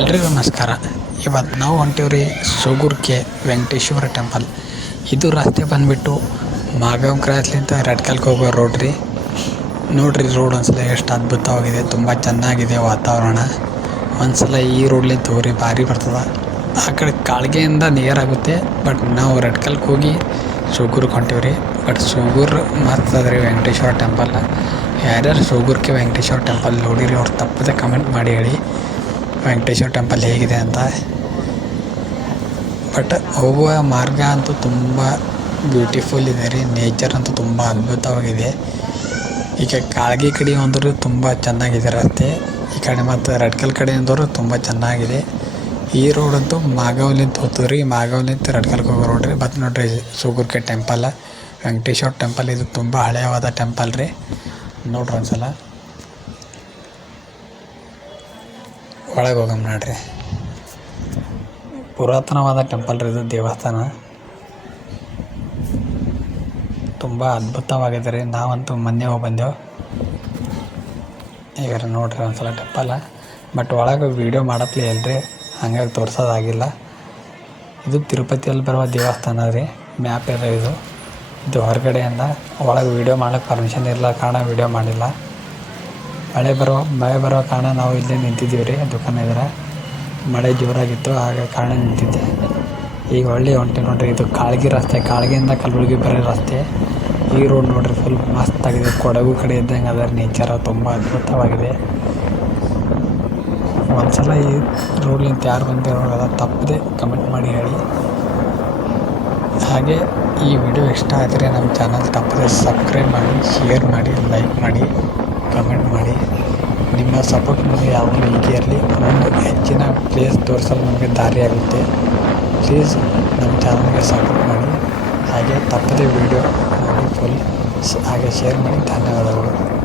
ಎಲ್ರಿಗೂ ನಮಸ್ಕಾರ. ಇವತ್ತು ನಾವು ಹೊಂಟೀವ್ರಿ ಸೂಗೂರ್ಕೆ ವೆಂಕಟೇಶ್ವರ ಟೆಂಪಲ್ ಇದು ರಸ್ತೆ ಬಂದುಬಿಟ್ಟು ಮಾಗಾವ್ ಕ್ರಾಸ್ಲಿಂದ ರಡ್ಕಲ್ಗೆ ಹೋಗೋ ರೋಡ್ ರೀ. ನೋಡ್ರಿ ರೋಡ್ ಒಂದ್ಸಲ ಎಷ್ಟು ಅದ್ಭುತವಾಗಿದೆ, ತುಂಬ ಚೆನ್ನಾಗಿದೆ ವಾತಾವರಣ. ಒಂದ್ಸಲ ಈ ರೋಡ್ಲಿಂದ ತೋರಿ ಭಾರಿ ಬರ್ತದ. ಆ ಕಡೆ ಕಾಳ್ಗೆಯಿಂದ ನಿಯರ್ ಆಗುತ್ತೆ ಬಟ್ ನಾವು ರಡ್ಕಲ್ಗೆ ಹೋಗಿ ಸೂಗೂರ್ಗೆ ಹೊಂಟೀವ್ರಿ. ಬಟ್ ಸುಗುರ್ ಮಸ್ತ್ ಅದ ರೀ ವೆಂಕಟೇಶ್ವರ ಟೆಂಪಲ್ ಯಾರ್ಯಾರು ಸೂಗೂರ್ಕೆ ವೆಂಕಟೇಶ್ವರ ಟೆಂಪಲ್ ನೋಡಿರಿ, ಅವ್ರು ತಪ್ಪದೆ ಕಮೆಂಟ್ ಮಾಡಿ ಹೇಳಿ. ವೆಂಕಟೇಶ್ವರ ಟೆಂಪಲ್ ಹೇಗಿದೆ ಅಂತ. ಬಟ್ ಹೋಗುವ ಮಾರ್ಗ ಅಂತೂ ತುಂಬ ಬ್ಯೂಟಿಫುಲ್ ಇದೆ ರೀ. ನೇಚರ್ ಅಂತೂ ತುಂಬ ಅದ್ಭುತವಾಗಿದೆ. ಈಗ ಕಾಳಗಿ ಕಡೆ ಅಂದರೂ ತುಂಬ ಚೆನ್ನಾಗಿದೆ ರಸ್ತೆ. ಈ ಕಡೆ ಮತ್ತು ರಡ್ಕಲ್ ಕಡೆ ಅಂದರು ತುಂಬ ಚೆನ್ನಾಗಿದೆ. ಈ ರೋಡ್ ಅಂತೂ ಮಾಗಾವ್ಲಿಂದ ಹೋಗ್ತದೆ ರೀ. ಮಾಗಾವ್ಲಿಂದ ರಡ್ಕಲ್ಗೆ ಹೋಗೋ ರೋಡ್ ರೀ. ಮತ್ತು ನೋಡ್ರಿ ಸೂಗೂರ್ಕೆ ಟೆಂಪಲ್ ವೆಂಕಟೇಶ್ವರ ಟೆಂಪಲ್ ಇದು ತುಂಬ ಹಳೆಯವಾದ ಟೆಂಪಲ್ ರೀ. ನೋಡ್ರಿ ಒಂದ್ಸಲ. ಒಳಗೆ ಹೋಗಮ್ ನೋಡ್ರಿ. ಪುರಾತನವಾದ ಟೆಂಪಲ್ ರೀ ಇದು ದೇವಸ್ಥಾನ. ತುಂಬ ಅದ್ಭುತವಾಗಿದೆ ರೀ. ನಾವಂತೂ ಮೊನ್ನೆ ಹೋಗಿ ಬಂದೆವು. ಈಗ ನೋಡ್ರಿ ಒಂದ್ಸಲ ಟೆಂಪಲ್. ಬಟ್ ಒಳಗೆ ವೀಡಿಯೋ ಮಾಡಪ್ಲೇ ಅಲ್ರಿ ಹಂಗಾಗಿ ತೋರ್ಸೋದಾಗಿಲ್ಲ. ಇದು ತಿರುಪತಿಯಲ್ಲಿ ಬರುವ ದೇವಸ್ಥಾನ ರೀ. ಮ್ಯಾಪ್ ಇದೆ ಇದು. ಇದು ಹೊರಗಡೆಯಿಂದ ಒಳಗೆ ವೀಡಿಯೋ ಮಾಡೋಕ್ಕೆ ಪರ್ಮಿಷನ್ ಇಲ್ಲ ಕಾರಣ ವೀಡಿಯೋ ಮಾಡಿಲ್ಲ. ಮಳೆ ಬರೋ ಮಳೆ ಬರೋ ಕಾರಣ ನಾವು ಇಲ್ಲೇ ನಿಂತಿದ್ದೀವಿ ರೀ. ದುಕಾನ್ ಎದುರ ಮಳೆ ಜೋರಾಗಿತ್ತು, ಆಗ ಕಾರಣ ನಿಂತಿದ್ದೆ. ಈಗ ಒಳ್ಳೆ ಹೊಂಟೆ ನೋಡ್ರಿ, ಇದು ಕಾಳ್ಗಿ ರಸ್ತೆ, ಕಾಳ್ಗಿಯಿಂದ ಕಲಬುರ್ಗಿ ಬರೋ ರಸ್ತೆ. ಈ ರೋಡ್ ನೋಡ್ರಿ ಫುಲ್ ಮಸ್ತ್ ಆಗಿದೆ. ಕೊಡಗು ಕಡೆ ಇದ್ದಂಗೆ ಅದರ ನೇಚರ ತುಂಬ ಅದ್ಭುತವಾಗಿದೆ. ಒಂದ್ಸಲ ಈ ರೋಡ್ಲಿಂದ ಯಾರು ಬಂದಿರೋ ತಪ್ಪದೆ ಕಮೆಂಟ್ ಮಾಡಿ ಹೇಳಿ. ಹಾಗೆ ಈ ವಿಡಿಯೋ ಇಷ್ಟ ಆದರೆ ನಮ್ಮ ಚಾನಲ್ ತಪ್ಪದೆ ಸಬ್ಸ್ಕ್ರೈಬ್ ಮಾಡಿ ಶೇರ್ ಮಾಡಿ ಲೈಕ್ ಮಾಡಿ. ಕಮೆಂಟ್ ಮಾಡಿ. ನಿಮ್ಮ ಸಪೋರ್ಟ್ ನಮಗೆ ಯಾವಾಗಲೂ ಹೀಗೆ ಇರಲಿ. ಒಂದು ಹೆಚ್ಚಿನ ಪ್ಲೇಸ್ ತೋರಿಸಲು ನಮಗೆ ದಾರಿ ಆಗುತ್ತೆ. ಪ್ಲೀಸ್ ನಮ್ಮ ಚಾನಲ್ಗೆ ಸಪೋರ್ಟ್ ಮಾಡಿ. ಹಾಗೆ ತಪ್ಪದೇ ವಿಡಿಯೋ ನೋಡಿ ಫುಲ್ ಹಾಗೆ ಶೇರ್ ಮಾಡಿ. ಧನ್ಯವಾದಗಳು.